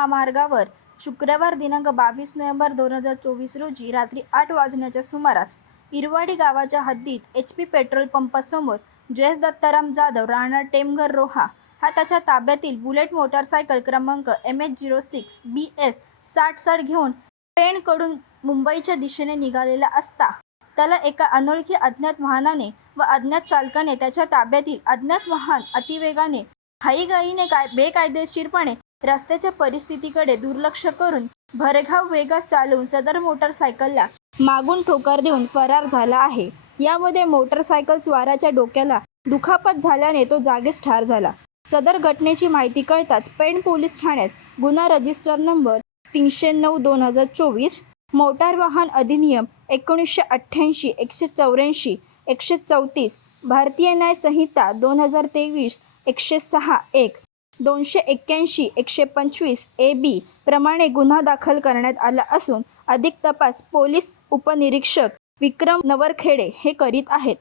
महामार्गावर शुक्रवार दिनांक 22 नोव्हेंबर 2024 रोजी रात्री 8 वाजण्याच्या सुमारास इरवाडी गावाच्या हद्दीत HP पेट्रोल पंपासमोर जयेश दत्ताराम जाधव राहणार टेमघर रोहा हा त्याच्या ताब्यातील बुलेट मोटारसायकल क्रमांक MH06 BS 6060 घेऊन पेणकडून मुंबईच्या दिशेने निघालेला असता त्याला एका अनोळखी अज्ञात वाहनाने व अज्ञात चालकाने त्याच्या ताब्यातील अज्ञात वाहन अतिवेगाने घाईघाईने बेकायदेशीरपणे रस्त्याच्या परिस्थितीकडे दुर्लक्ष करून भरधाव वेगात चालवून सदर मोटारसायकलला मागून ठोकर देऊन फरार झाला आहे। यामध्ये मोटारसायकल स्वाराच्या डोक्याला दुखापत झाल्याने तो जागीच ठार झाला। सदर घटनेची माहिती कळताच पेण पोलीस ठाण्यात गुन्हा रजिस्टर नंबर 309/2024 मोटार वाहन अधिनियम 1988 184 134 भारतीय न्याय संहिता 2023 106-1 281 125 AB प्रमाणे गुन्हा दाखल करण्यात आला असून अधिक तपास पोलीस उपनिरीक्षक विक्रम नवरखेडे हे करीत आहेत।